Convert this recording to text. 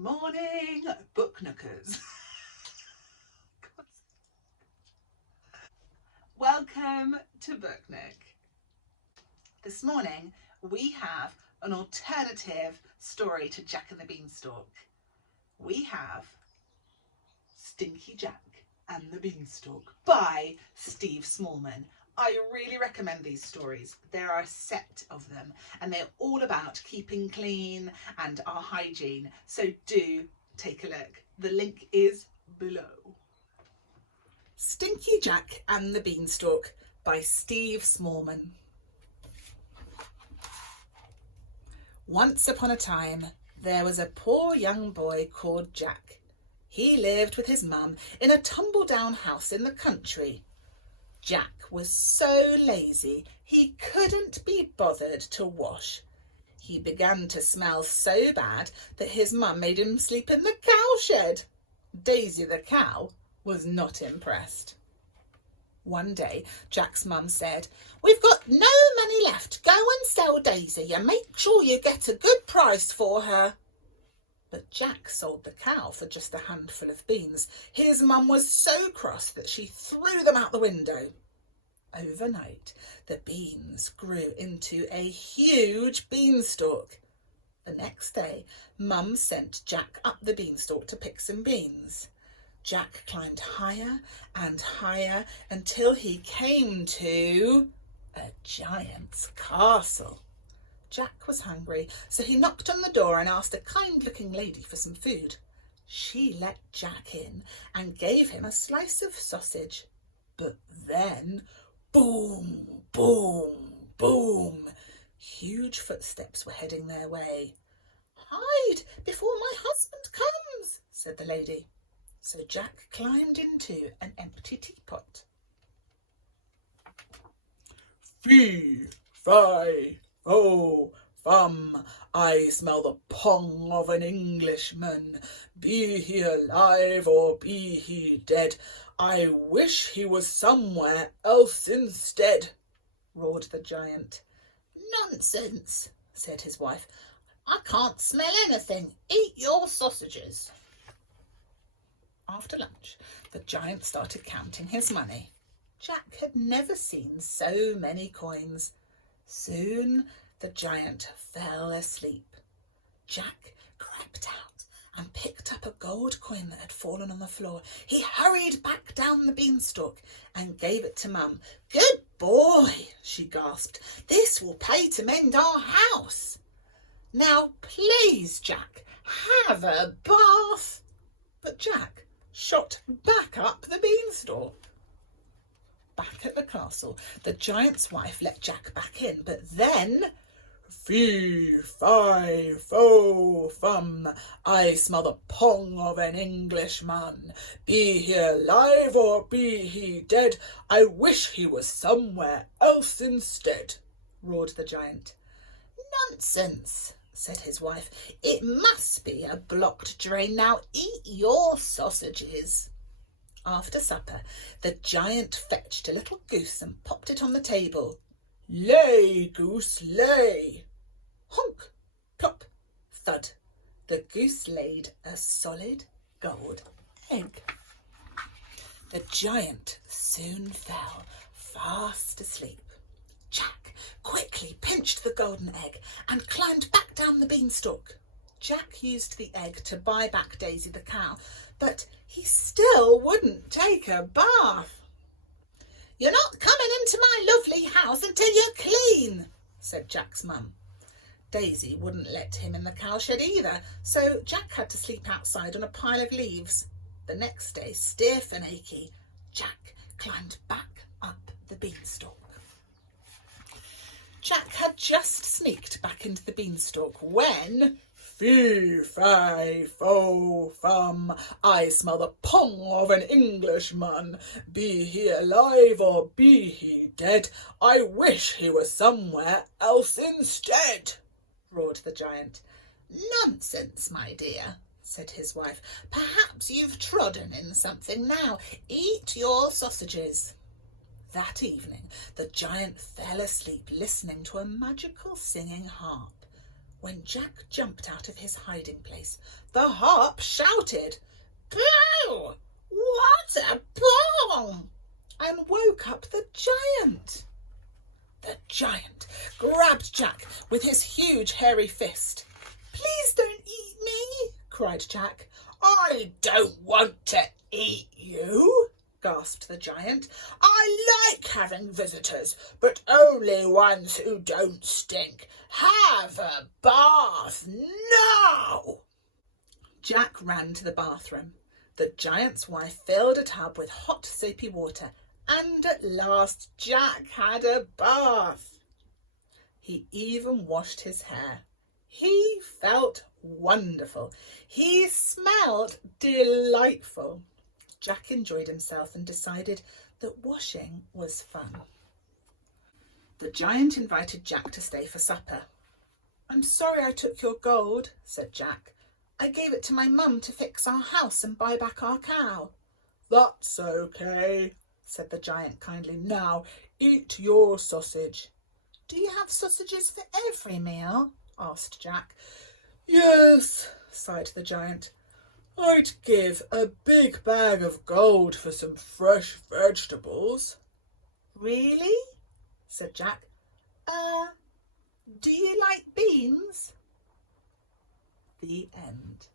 Morning, book nookers. Welcome to Book Nook. This morning we have an alternative story to Jack and the Beanstalk. We have Stinky Jack and the Beanstalk by Steve Smallman. I really recommend these stories. There are a set of them and they're all about keeping clean and our hygiene. So do take a look. The link is below. Stinky Jack and the Beanstalk by Steve Smallman. Once upon a time, there was a poor young boy called Jack. He lived with his mum in a tumble-down house in the country. Jack was so lazy he couldn't be bothered to wash. He began to smell so bad that his mum made him sleep in the cowshed. Daisy the cow was not impressed. One day, Jack's mum said, "We've got no money left. Go and sell Daisy and make sure you get a good price for her." But Jack sold the cow for just a handful of beans. His mum was so cross that she threw them out the window. Overnight, the beans grew into a huge beanstalk. The next day, Mum sent Jack up the beanstalk to pick some beans. Jack climbed higher and higher until he came to a giant's castle. Jack was hungry, so he knocked on the door and asked a kind-looking lady for some food. She let Jack in and gave him a slice of sausage. But then, boom, boom, boom, huge footsteps were heading their way. "Hide before my husband comes," said the lady. So Jack climbed into an empty teapot. "Fee, fi, fo, fum, I smell the pong of an Englishman. Be he alive or be he dead, I wish he was somewhere else instead," roared the giant. "Nonsense," said his wife. "I can't smell anything. Eat your sausages." After lunch, the giant started counting his money. Jack had never seen so many coins. Soon the giant fell asleep. Jack crept out and picked up a gold coin that had fallen on the floor. He hurried back down the beanstalk and gave it to Mum. "Good boy," she gasped. "This will pay to mend our house. Now, please, Jack, have a bath." But Jack shot back up the beanstalk. Back at the castle, the giant's wife let Jack back in, but then, "Fee, fi, fo, fum, I smell the pong of an Englishman. Be he alive or be he dead, I wish he was somewhere else instead," roared the giant. "Nonsense," said his wife. "It must be a blocked drain. Now eat your sausages." After supper, the giant fetched a little goose and popped it on the table. "Lay, goose, lay." Honk, plop, thud. The goose laid a solid gold egg. The giant soon fell fast asleep. Jack quickly pinched the golden egg and climbed back down the beanstalk. Jack used the egg to buy back Daisy the cow, but he still wouldn't take a bath. "You're not coming into my lovely house until you're clean," said Jack's mum. Daisy wouldn't let him in the cowshed either, so Jack had to sleep outside on a pile of leaves. The next day, stiff and achy, Jack climbed back up the beanstalk. Jack had just sneaked back into the beanstalk when, "Fee, fi, fo, fum, I smell the pong of an Englishman. Be he alive or be he dead, I wish he was somewhere else instead," roared the giant. "Nonsense, my dear," said his wife. "Perhaps you've trodden in something. Now eat your sausages." That evening, the giant fell asleep listening to a magical singing harp. When Jack jumped out of his hiding place, the harp shouted, "Boo! What a bong!" and woke up the giant. The giant grabbed Jack with his huge hairy fist. "Please don't eat me," cried Jack. "I don't want to eat you," gasped the giant. "I like having visitors, but only ones who don't stink. Have a bath now." Jack ran to the bathroom. The giant's wife filled a tub with hot soapy water, and at last Jack had a bath. He even washed his hair. He felt wonderful. He smelled delightful. Jack enjoyed himself and decided that washing was fun. The giant invited Jack to stay for supper. "I'm sorry I took your gold," said Jack. "I gave it to my mum to fix our house and buy back our cow." "That's okay," said the giant kindly. "Now eat your sausage." "Do you have sausages for every meal?" asked Jack. "Yes," sighed the giant. "I'd give a big bag of gold for some fresh vegetables." "Really?" said Jack. Do you like beans?" The end.